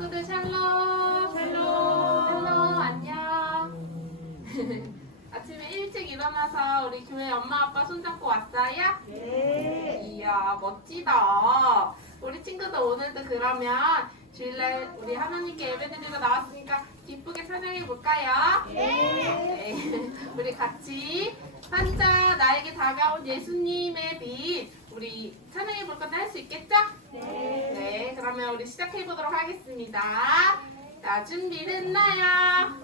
친구들 샬롬. 샬롬. 샬롬 안녕. 아침에 일찍 일어나서 우리 교회 엄마 아빠 손잡고 왔어요? 네. 이야 멋지다. 우리 친구들 오늘도 그러면 주일날 우리 하나님께 예배드리러 나왔으니까 기쁘게 찬양해 볼까요? 네. 우리 같이 한자 나에게 다가온 예수님의 빛 우리 찬양해 볼 건데 할 수 있겠죠? 네. 네, 그러면 우리 시작해 보도록 하겠습니다. 자, 준비 됐나요?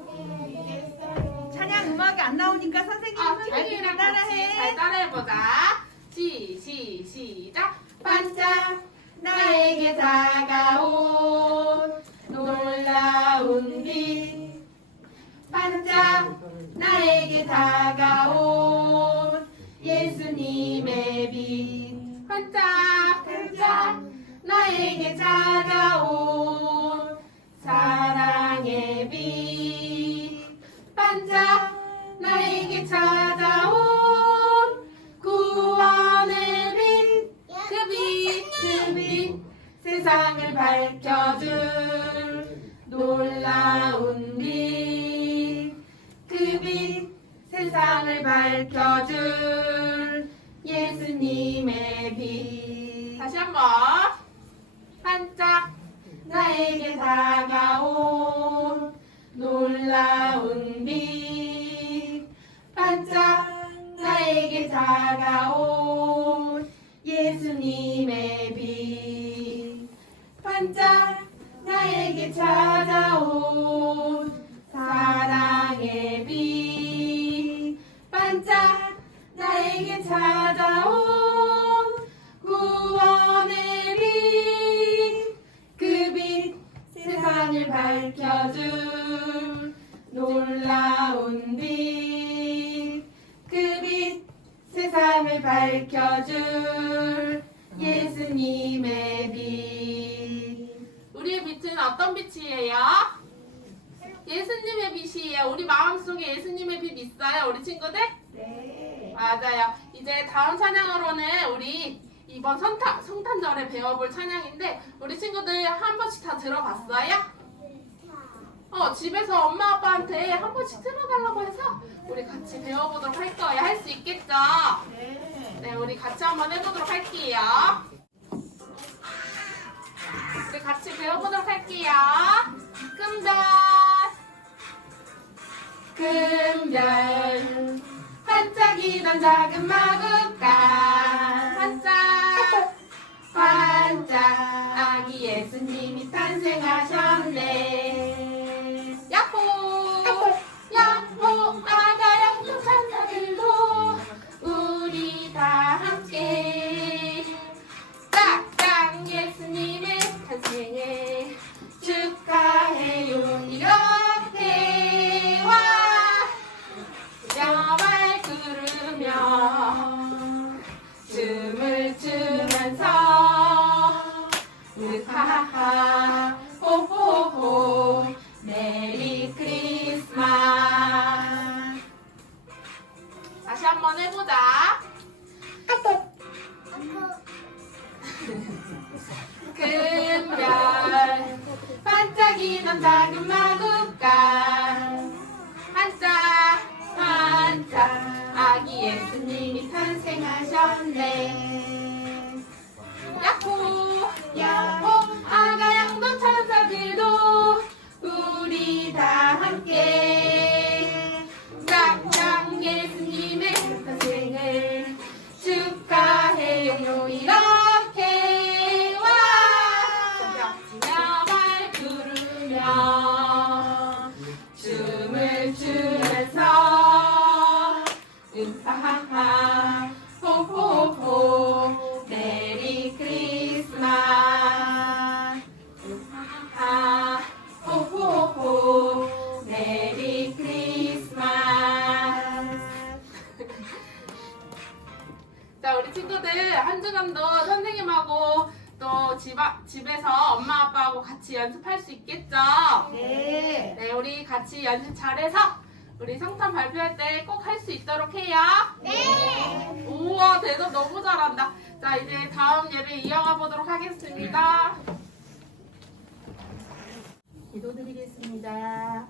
찬양 음악이 안 나오니까 선생님 아, 잘 선생님이랑 같이 잘 따라해. 따라해 보자. 시, 시, 시작. 반짝 나에게 다가온 놀라운 빛 반짝 나에게 다가온 예수님의 빛 반짝 다가온 사랑의 빛. 반짝 나에게 찾아온 구원의 빛. 그 빛, 그 빛. 세상을 밝혀줄 놀라운 빛. 그 빛 세상을 밝혀줄 예수님의 빛. 다시 한번. 반짝 나에게 다가온 놀라운 빛. 반짝 나에게 다가온 예수님의 빛. 반짝 나에게 찾아온 사랑의 빛. 반짝 나에게 찾아온 세상을 밝혀줄 놀라운 빛그빛 세상을 밝혀줄 예수님의 빛 우리의 빛은 어떤 빛이에요? 예수님의 빛이에요. 우리 마음속에 예수님의 빛 있어요, 우리 친구들? 네. 맞아요. 이제 다음 찬양으로는 우리 이번 성탄, 성탄절에 배워볼 찬양인데 우리 친구들 한 번씩 다 들어봤어요? 어, 집에서 엄마 아빠한테 한 번씩 틀어달라고 해서 우리 같이 배워보도록 할 거예요. 할 수 있겠죠? 네. 네, 우리 같이 한번 해보도록 할게요. 우리 같이 배워보도록 할게요. 금별, 금별 반짝이던 작은 마구간 반짝, 반짝 아기 예수님이 탄생하셨네 우리 같이 연습 잘해서 우리 성탄 발표할 때 꼭 할 수 있도록 해요. 네. 우와, 대답 너무 잘한다. 자, 이제 다음 예배 이어가 보도록 하겠습니다. 기도드리겠습니다.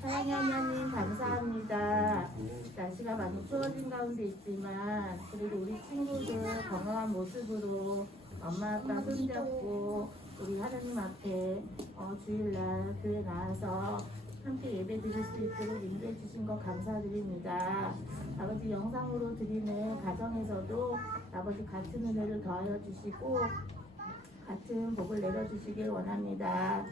사랑의 하나님 감사합니다. 날씨가 많이 추워진 가운데 있지만 그래도 우리 친구들 건강한 모습으로 엄마 아빠 손잡고 우리 하나님 앞에 어, 주일날 교회 나와서 함께 예배 드릴 수 있도록 인도해 주신 것 감사드립니다. 아버지 영상으로 드리는 가정에서도 아버지 같은 은혜를 더하여 주시고 같은 복을 내려주시길 원합니다.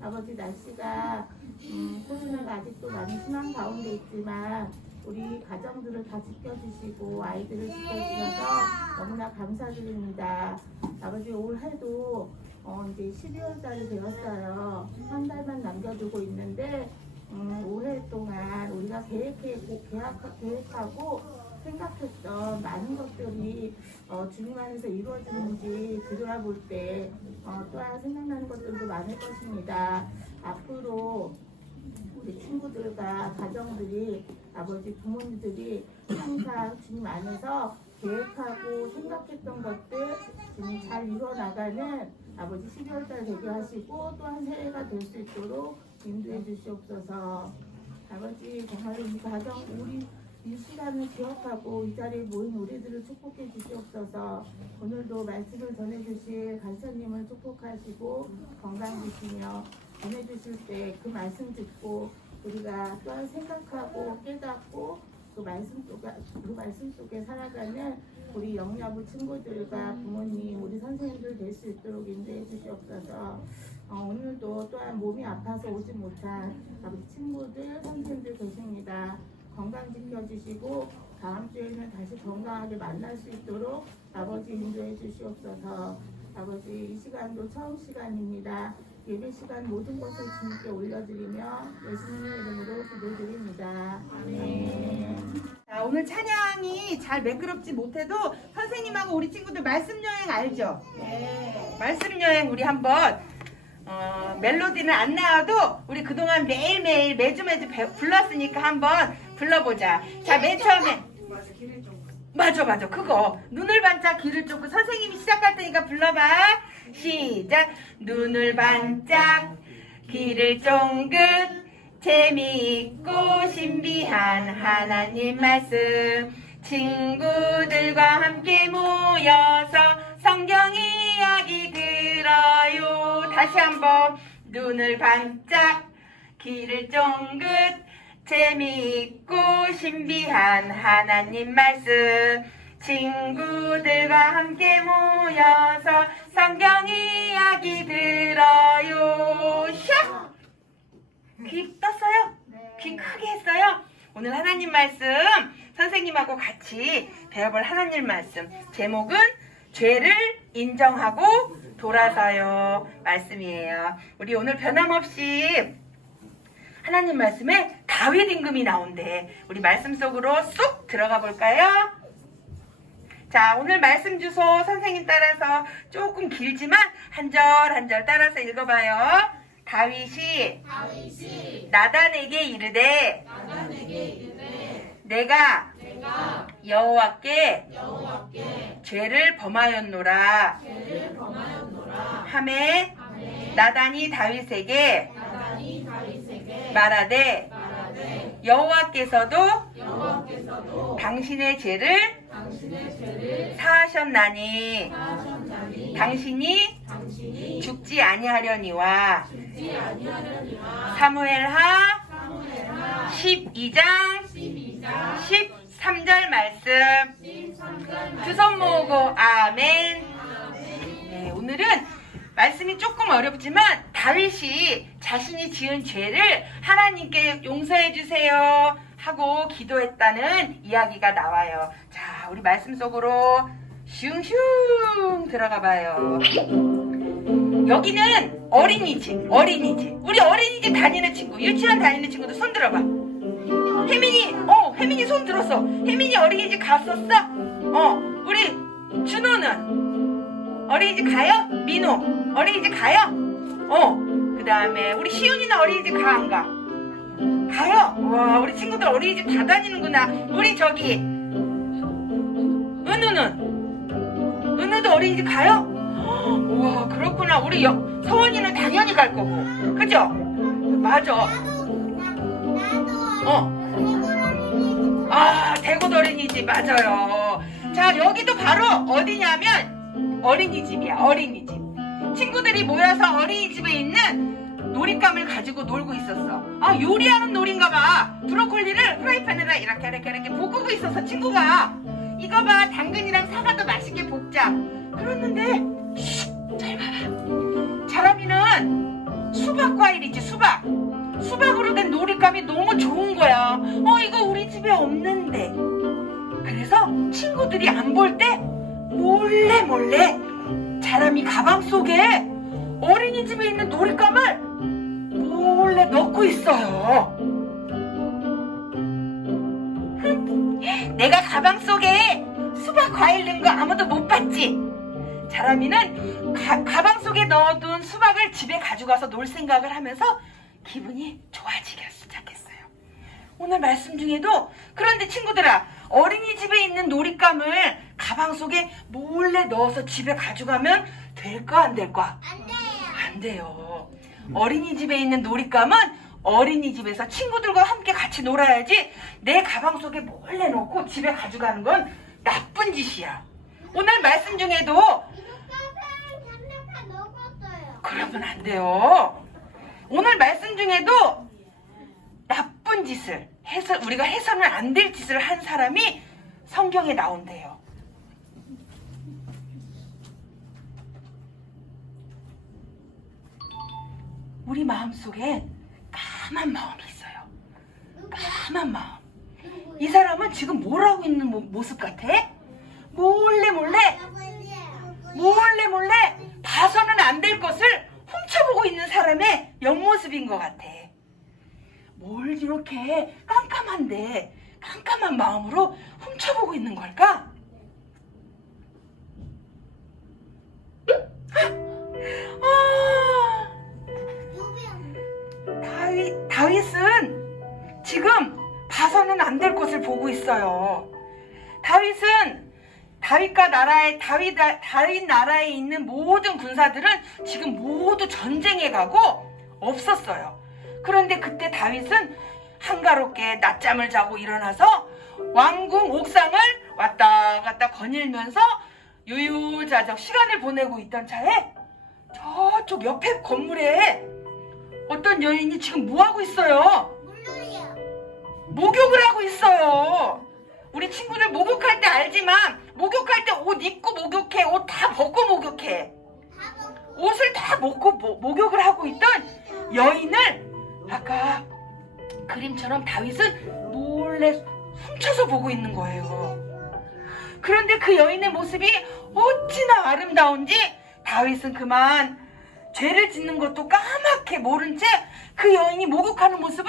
아버지 날씨가 음, 코로나가 아직도 많이 심한 가운데 있지만 우리 가정들을 다 지켜주시고 아이들을 지켜주셔서 너무나 감사드립니다. 아버지 올 해도 어, 이제 12월 달이 되었어요. 한 달만 남겨두고 있는데 음, 올해 동안 우리가 계획해, 계획, 계획하고 생각했던 많은 것들이 어, 주님 안에서 이루어지는지 들여다볼 때 어, 또한 생각나는 것들도 많을 것입니다. 앞으로 우리 친구들과 가정들이 아버지 부모님들이 항상 주님 안에서 계획하고 생각했던 것들 주님 잘 이루어 나가는 아버지 12월 달 되게 하시고 또한 새해가 될 수 있도록 인도해 주시옵소서. 아버지 정말 우리 가정 우리 이 시간을 기억하고 이 자리에 모인 우리들을 축복해 주시옵소서. 오늘도 말씀을 전해주실 간사님을 축복하시고 건강 주시며 전해주실 때 그 말씀 듣고 우리가 또한 생각하고 깨닫고 그 말씀 속에 그 말씀 속에 살아가는 우리 영야부 친구들과 부모님 우리 선생님들 될 수 있도록 인도해 주시옵소서. 어, 오늘도 또한 몸이 아파서 오지 못한 아버지 친구들 선생님들 계십니다. 건강 지켜주시고 다음 주에는 다시 건강하게 만날 수 있도록 아버지 인도해 주시옵소서. 아버지 이 시간도 처음 시간입니다. 예배 시간 모든 것을 주님께 올려드리며 예수님의 이름으로 기도드립니다. 아멘. 자, 오늘 찬양이 잘 매끄럽지 못해도 선생님하고 우리 친구들 말씀 여행 알죠? 네. 말씀 여행 우리 한번 어, 멜로디는 안 나와도 우리 그동안 매일매일 매주 매주 배- 불렀으니까 한번 불러보자. 자, 맨 처음에 맞아 맞아 그거 눈을 반짝 귀를 쫓고 선생님이 시작할 테니까 불러봐 시작. 눈을 반짝 귀를 쫑긋 재미있고 신비한 하나님 말씀. 친구들과 함께 모여서 성경 이야기 들어요. 다시 한번 눈을 반짝 귀를 쫑긋 재미있고 신비한 하나님 말씀 친구들과 함께 모여서 성경 이야기 들어요 샥! 귀 떴어요? 귀 크게 했어요? 오늘 하나님 말씀 선생님하고 같이 배워볼 하나님 말씀 제목은 죄를 인정하고 돌아서요 말씀이에요 우리 오늘 변함없이 하나님 말씀에 다윗 임금이 나온대. 우리 말씀 속으로 쏙 들어가 볼까요? 자, 오늘 말씀 주소 선생님 따라서 조금 길지만 한 절 한 절 따라서 읽어봐요. 다윗이 다윗이 나단에게 이르되 나단에게 이르되 내가 내가 여호와께 여호와께 죄를 범하였노라 하매 나단이 다윗에게 나단이 다윗에게 말하되 말하되 여호와께서도 여호와께서도 당신의 죄를 사하셨나니? 당신이 당신이 죽지 아니하려니와 죽지 아니하려니와 사무엘하 사무엘하 12장 12장 13절 말씀. 13절 두 손 모으고 아멘. 네, 오늘은 말씀이 조금 어렵지만 다윗이 자신이 지은 죄를 하나님께 용서해 주세요 하고 기도했다는 이야기가 나와요. 자, 우리 말씀 속으로 슝슝 들어가 봐요. 여기는 어린이집, 어린이집. 우리 어린이집 다니는 친구, 유치원 다니는 친구들 손 들어봐. 혜민이, 어, 혜민이 손 들었어. 혜민이 어린이집 갔었어? 어, 우리 준호는 어린이집 가요? 민호 어린이집 가요? 어, 그 다음에 우리 시윤이는 어린이집 가, 안 가? 가요? 와, 우리 친구들 어린이집 다 다니는구나. 우리 저기, 은우는? 은우도 어린이집 가요? 오, 우와 그렇구나 우리 여, 서원이는 당연히 갈 거고 그죠? 맞아 어. 아 대구 어린이집 맞아요 자 여기도 바로 어디냐면 어린이집이야 어린이집 친구들이 모여서 어린이집에 있는 놀잇감을 가지고 놀고 있었어. 아 요리하는 놀인가 봐. 브로콜리를 프라이팬에다 이렇게 이렇게 이렇게 볶고 있어서 친구가. 이거 봐 당근이랑 사과도 맛있게 볶자. 그랬는데 쉿, 잘 봐봐 자람이는 수박 과일이지 수박. 수박으로 된 놀잇감이 너무 좋은 거야. 어 이거 우리 집에 없는데. 그래서 친구들이 안 볼 때 몰래 몰래 자람이 가방 속에 어린이집에 있는 놀잇감을 몰래 넣고 있어요 내가 가방 속에 수박 과일 넣은 거 아무도 못 봤지? 자람이는 가, 가방 속에 넣어둔 수박을 집에 가져가서 놀 생각을 하면서 기분이 좋아지기 시작했어요. 오늘 말씀 중에도 그런데 친구들아 어린이집에 있는 놀잇감을 가방 속에 몰래 넣어서 집에 가져가면 될까 안 될까? 안 돼요. 안 돼요. 어린이집에 있는 놀잇감은 어린이집에서 친구들과 함께 같이 놀아야지 내 가방 속에 몰래 넣고 집에 가져가는 건 나쁜 짓이야. 오늘 말씀 중에도. 그러면 안 돼요. 오늘 말씀 중에도 나쁜 짓을 해서 우리가 해서는 안 될 짓을 한 사람이 성경에 나온대요. 우리 마음 속에 까만 마음이 있어요. 까만 마음. 이 사람은 지금 뭘 하고 있는 모- 모습 같아? 몰래 몰래 몰래 몰래 봐서는 안 될 것을 훔쳐보고 있는 사람의 옆모습인 것 같아. 뭘 이렇게 깜깜한데 깜깜한 마음으로 훔쳐보고 있는 걸까? 다윗, 다윗은 지금 봐서는 안 될 것을 보고 있어요. 다윗은 다윗과 나라의 다윗 다윗 나라에 있는 모든 군사들은 지금 모두 전쟁에 가고 없었어요. 그런데 그때 다윗은 한가롭게 낮잠을 자고 일어나서 왕궁 옥상을 왔다 갔다 거닐면서 유유자적 시간을 보내고 있던 차에 저쪽 옆에 건물에 어떤 여인이 지금 뭐 하고 있어요? 물론이요. 목욕을 하고 있어요. 우리 친구들 목욕할 때 알지만 목욕할 때 옷 입고 목욕해. 옷 다 벗고 목욕해. 옷을 다 벗고 모- 목욕을 하고 있던 여인을 아까 그림처럼 다윗은 몰래 훔쳐서 보고 있는 거예요. 그런데 그 여인의 모습이 어찌나 아름다운지 다윗은 그만 죄를 짓는 것도 까맣게 모른 채 그 여인이 목욕하는 모습을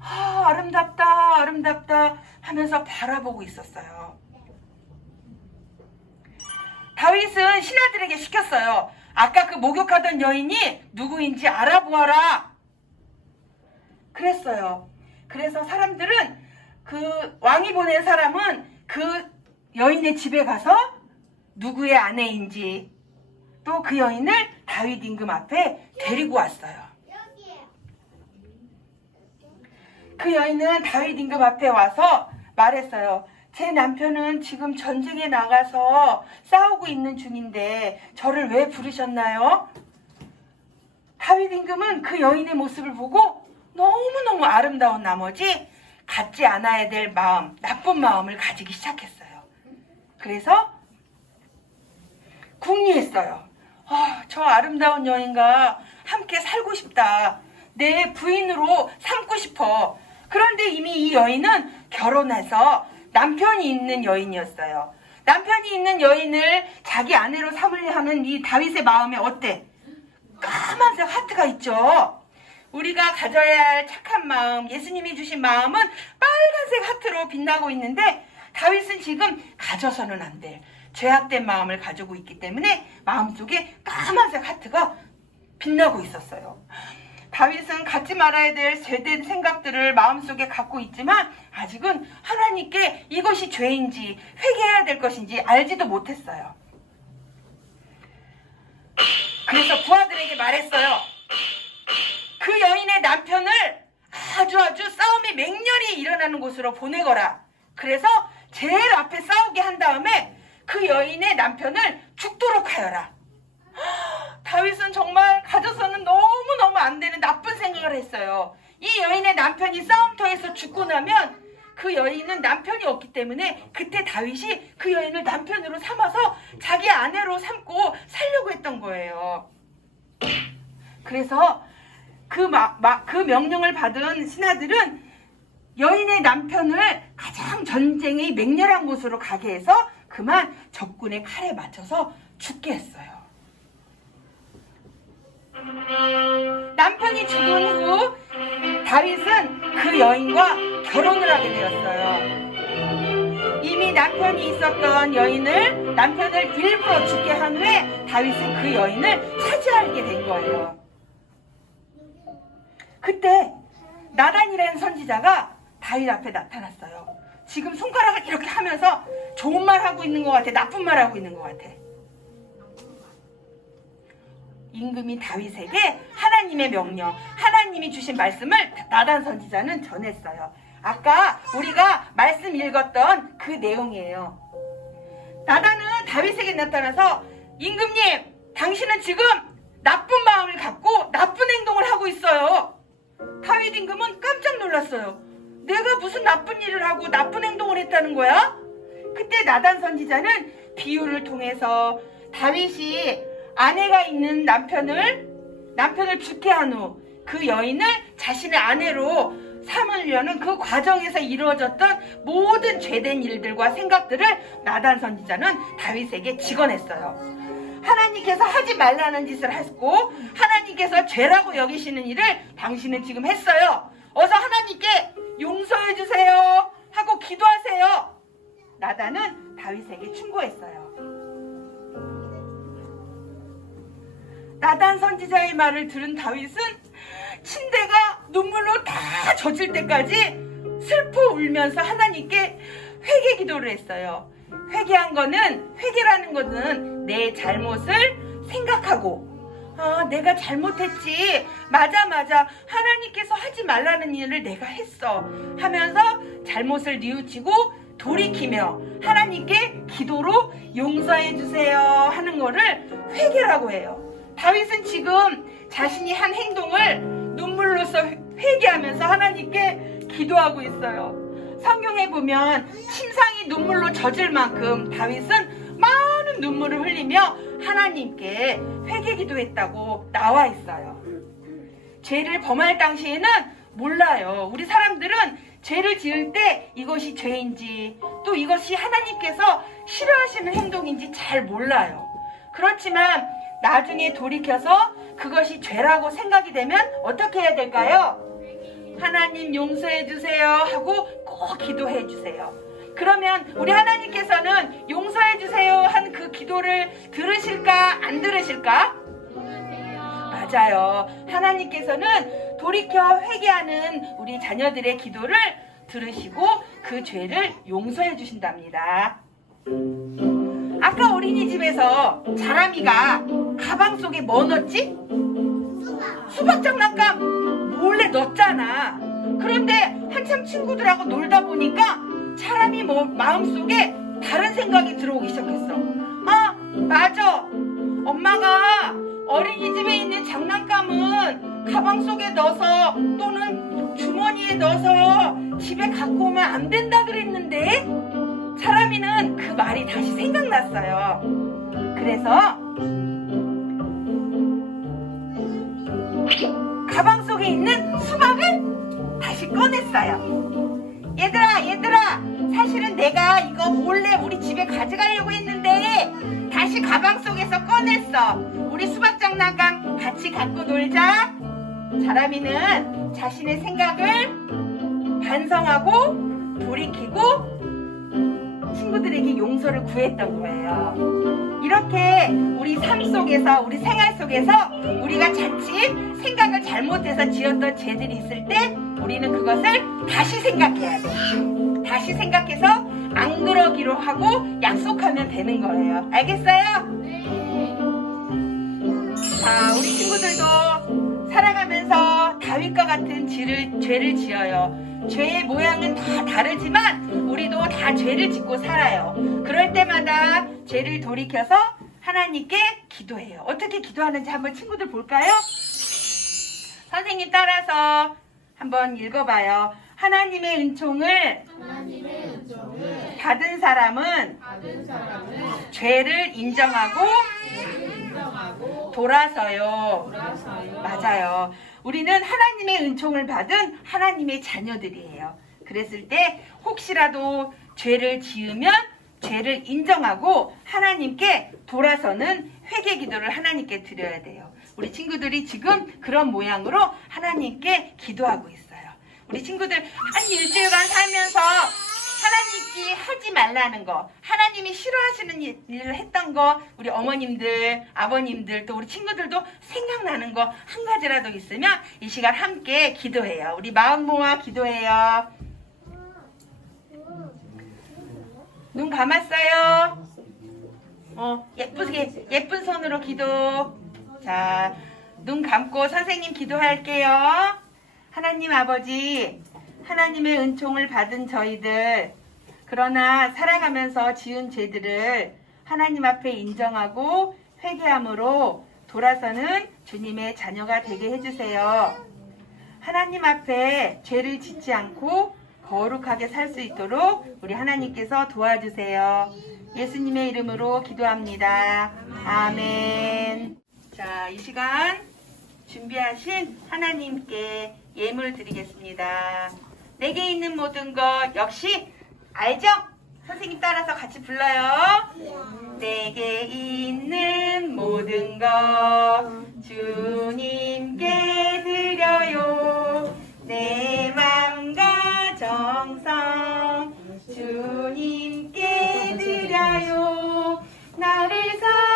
아, 아름답다 아름답다 하면서 바라보고 있었어요. 다윗은 신하들에게 시켰어요. 아까 그 목욕하던 여인이 누구인지 알아보아라. 그랬어요. 그래서 사람들은 그 왕이 보낸 사람은 그 여인의 집에 가서 누구의 아내인지 또 그 여인을 다윗 임금 앞에 데리고 왔어요. 그 여인은 다윗 임금 앞에 와서 말했어요. 제 남편은 지금 전쟁에 나가서 싸우고 있는 중인데 저를 왜 부르셨나요? 다윗 임금은 그 여인의 모습을 보고 너무너무 아름다운 나머지 갖지 않아야 될 마음, 나쁜 마음을 가지기 시작했어요. 그래서 궁리했어요. 아, 저 아름다운 여인과 함께 살고 싶다. 내 부인으로 삼고 싶어. 그런데 이미 이 여인은 결혼해서 남편이 있는 여인이었어요. 남편이 있는 여인을 자기 아내로 삼으려 하는 이 다윗의 마음에 어때? 까만색 하트가 있죠. 우리가 가져야 할 착한 마음, 예수님이 주신 마음은 빨간색 하트로 빛나고 있는데 다윗은 지금 가져서는 안 될 죄악된 마음을 가지고 있기 때문에 마음속에 까만색 하트가 빛나고 있었어요. 다윗은 갖지 말아야 될 죄된 생각들을 마음속에 갖고 있지만 아직은 하나님께 이것이 죄인지 회개해야 될 것인지 알지도 못했어요. 그래서 부하들에게 말했어요. 그 여인의 남편을 아주 아주 싸움이 맹렬히 일어나는 곳으로 보내거라. 그래서 제일 앞에 싸우게 한 다음에 그 여인의 남편을 죽도록 하여라. 다윗은 정말 가져서는 너무너무 안 되는 나쁜 생각을 했어요. 이 여인의 남편이 싸움터에서 죽고 나면 그 여인은 남편이 없기 때문에 그때 다윗이 그 여인을 남편으로 삼아서 자기 아내로 삼고 살려고 했던 거예요. 그래서 그, 마, 마- 그 명령을 받은 신하들은 여인의 남편을 가장 전쟁이 맹렬한 곳으로 가게 해서 그만 적군의 칼에 맞춰서 죽게 했어요. 남편이 죽은 후 다윗은 그 여인과 결혼을 하게 되었어요. 이미 남편이 있었던 여인을 남편을 일부러 죽게 한 후에 다윗은 그 여인을 차지하게 된 거예요. 그때 나단이라는 선지자가 다윗 앞에 나타났어요. 지금 손가락을 이렇게 하면서 좋은 말 하고 있는 것 같아, 나쁜 말 하고 있는 것 같아. 임금이 다윗에게 하나님의 명령, 하나님이 주신 말씀을 나단 선지자는 전했어요. 아까 우리가 말씀 읽었던 그 내용이에요. 나단은 다윗에게 나타나서 임금님, 당신은 지금 나쁜 마음을 갖고 나쁜 행동을 하고 있어요. 다윗 임금은 깜짝 놀랐어요. 내가 무슨 나쁜 일을 하고 나쁜 행동을 했다는 거야? 그때 나단 선지자는 비유를 통해서 다윗이 아내가 있는 남편을 남편을 죽게 한 후 그 여인을 자신의 아내로 삼으려는 그 과정에서 이루어졌던 모든 죄된 일들과 생각들을 나단 선지자는 다윗에게 직언했어요. 하나님께서 하지 말라는 짓을 했고 하나님께서 죄라고 여기시는 일을 당신은 지금 했어요. 어서 하나님께 용서해 주세요 하고 기도하세요. 나단은 다윗에게 충고했어요. 나단 선지자의 말을 들은 다윗은 침대가 눈물로 다 젖을 때까지 슬퍼 울면서 하나님께 회개 기도를 했어요. 회개한 거는 회개라는 것은 내 잘못을 생각하고 아 내가 잘못했지 맞아 맞아 하나님께서 하지 말라는 일을 내가 했어 하면서 잘못을 뉘우치고 돌이키며 하나님께 기도로 용서해 주세요 하는 거를 회개라고 해요. 다윗은 지금 자신이 한 행동을 눈물로써 회개하면서 하나님께 기도하고 있어요. 성경에 보면 심상이 눈물로 젖을 만큼 다윗은 많은 눈물을 흘리며 하나님께 회개 기도했다고 나와 있어요. 죄를 범할 당시에는 몰라요. 우리 사람들은 죄를 지을 때 이것이 죄인지 또 이것이 하나님께서 싫어하시는 행동인지 잘 몰라요. 그렇지만 나중에 돌이켜서 그것이 죄라고 생각이 되면 어떻게 해야 될까요? 하나님 용서해 주세요 하고 꼭 기도해 주세요. 그러면 우리 하나님께서는 용서해 주세요 한 그 기도를 들으실까 안 들으실까? 맞아요. 하나님께서는 돌이켜 회개하는 우리 자녀들의 기도를 들으시고 그 죄를 용서해 주신답니다. 아까 어린이집에서 자람이가 가방 속에 뭐 넣었지? 수박 장난감 몰래 넣었잖아. 그런데 한참 친구들하고 놀다 보니까 사람이 뭐 마음속에 다른 생각이 들어오기 시작했어. 아, 맞아. 엄마가 어린이집에 있는 장난감은 가방 속에 넣어서 또는 주머니에 넣어서 집에 갖고 오면 안 된다 그랬는데 사람이는 그 말이 다시 생각났어요. 그래서 가방 속에 있는 수박을 다시 꺼냈어요. 얘들아, 얘들아, 사실은 내가 이거 몰래 우리 집에 가져가려고 했는데 가방 속에서 꺼냈어. 우리 수박 장난감 같이 갖고 놀자. 자람이는 자신의 생각을 반성하고 돌이키고 친구들에게 용서를 구했던 거예요. 이렇게 우리 삶 속에서, 우리 생활 속에서 우리가 자칫 생각을 잘못해서 지었던 죄들이 있을 때 우리는 그것을 다시 생각해야 돼. 다시 생각해서 안 그러기로 하고 약속하면 되는 거예요. 알겠어요? 친구들도 살아가면서 다윗과 같은 죄를, 죄를 지어요. 죄의 모양은 다 다르지만 우리도 다 죄를 짓고 살아요. 그럴 때마다 죄를 돌이켜서 하나님께 기도해요. 어떻게 기도하는지 한번 친구들 볼까요? 선생님 따라서 한번 읽어봐요. 하나님의 은총을 받은 사람은 죄를 인정하고 돌아서요. 맞아요. 우리는 하나님의 은총을 받은 하나님의 자녀들이에요. 그랬을 때 혹시라도 죄를 지으면 죄를 인정하고 하나님께 돌아서는 회개 기도를 하나님께 드려야 돼요. 우리 친구들이 지금 그런 모양으로 하나님께 기도하고 있어요. 우리 친구들 한 일주일간 살면서 하나님께 하지 말라는 거, 하나님이 싫어하시는 일- 일을 했던 거, 우리 어머님들, 아버님들, 또 우리 친구들도 생각나는 거 한 가지라도 있으면 이 시간 함께 기도해요. 우리 마음 모아 기도해요. 눈 감았어요. 어, 예쁘게, 예쁜 손으로 기도. 자, 눈 감고 선생님 기도할게요. 하나님 아버지, 하나님의 은총을 받은 저희들, 그러나 살아가면서 지은 죄들을 하나님 앞에 인정하고 회개함으로 돌아서는 주님의 자녀가 되게 해주세요. 하나님 앞에 죄를 짓지 않고 거룩하게 살 수 있도록 우리 하나님께서 도와주세요. 예수님의 이름으로 기도합니다. 아멘. 자, 이 시간 준비하신 하나님께 예물 드리겠습니다. 내게 있는 모든 것 역시 알죠? 선생님 따라서 같이 불러요. 내게 있는 모든 것 주님께 드려요. 내 맘과 정성 주님께 드려요. 나를 사랑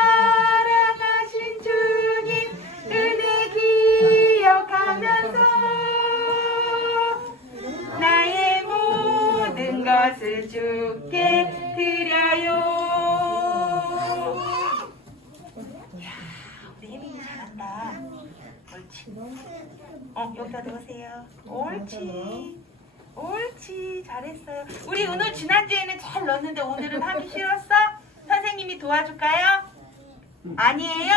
것을 주께 드려요. 이야, 우리 혜민이 잘한다. 옳지. 어, 여기다 넣으세요. 옳지. 옳지. 잘했어요. 우리 오늘 지난주에는 잘 넣었는데 오늘은 하기 싫었어? 선생님이 도와줄까요? 아니에요?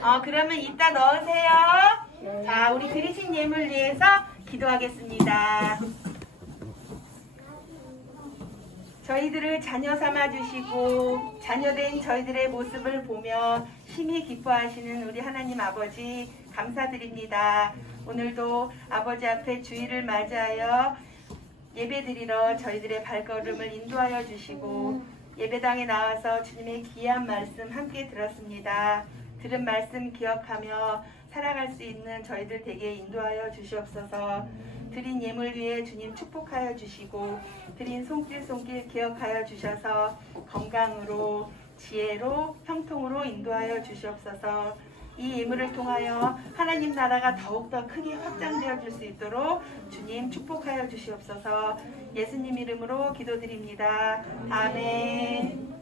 어, 그러면 이따 넣으세요. 자, 우리 드리신 예물 위해서 기도하겠습니다. 저희들을 자녀 삼아 주시고 자녀된 저희들의 모습을 보며 힘이 기뻐하시는 우리 하나님 아버지 감사드립니다. 오늘도 아버지 앞에 주일을 맞이하여 예배드리러 저희들의 발걸음을 인도하여 주시고 예배당에 나와서 주님의 귀한 말씀 함께 들었습니다. 들은 말씀 기억하며 살아갈 수 있는 저희들 되게 인도하여 주시옵소서. 드린 예물 위에 주님 축복하여 주시고 드린 손길 손길 기억하여 주셔서 건강으로 지혜로 형통으로 인도하여 주시옵소서. 이 예물을 통하여 하나님 나라가 더욱더 크게 확장되어 줄 수 있도록 주님 축복하여 주시옵소서. 예수님 이름으로 기도드립니다. 아멘.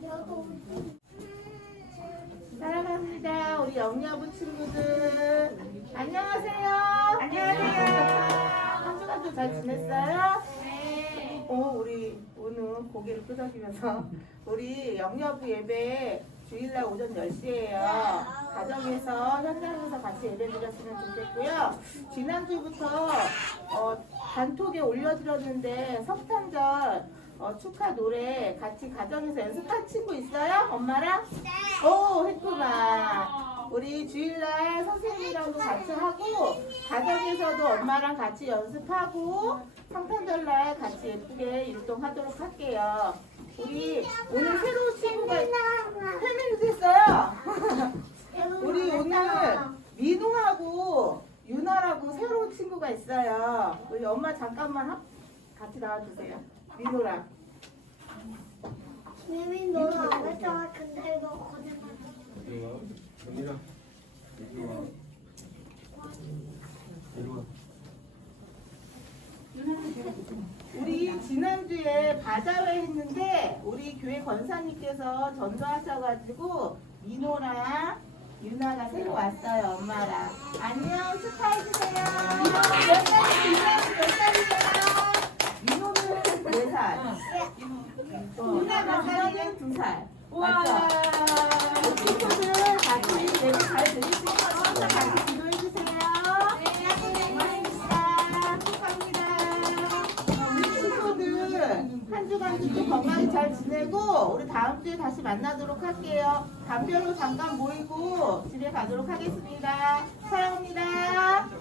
사랑합니다. 우리 영야부 친구들. 안녕하세요. 안녕하세요. 한 주간도 잘 지냈어요? 네. 어, 우리 오늘 고개를 끄덕이면서 우리 영야부 예배 주일날 오전 10시에요. 가정에서 현장에서 같이 예배 드렸으면 좋겠고요. 지난주부터 어, 단톡에 올려드렸는데 석탄절 어, 축하 노래 같이 가정에서 연습한 친구 있어요? 엄마랑? 오, 했구만. 우리 주일날 선생님이랑도 같이 하고, 가정에서도 엄마랑 같이 연습하고, 성탄절날 같이 예쁘게 율동하도록 할게요. 우리 오늘 새로운 친구가 혜민이 됐어요. 우리 오늘 민호하고 유나라고 새로운 친구가 있어요. 우리 엄마 잠깐만 합- 같이 나와주세요. 민호랑. 예민 너는 안 했잖아. 근데 너 거짓말. 이리 와. 언니라. 이리 와. 이리 와. 우리 지난주에 바자회 했는데 우리 교회 권사님께서 전도하셔가지고 민호랑 유나가 새로 왔어요, 엄마랑. 안녕, 축하해주세요. 몇 살이, 유나는 몇 살이에요? 네 살. 유나가 유나는 두 살. 맞죠? 친구들 같이 예배 잘 들으시고 항상 같이 기도해 주세요. 고맙습니다. 축하합니다. 우리 친구들 한 주간도 또 건강히 잘 지내고 우리 다음 주에 다시 만나도록 할게요. 담벼로 잠깐 모이고 집에 가도록 하겠습니다. 사랑합니다.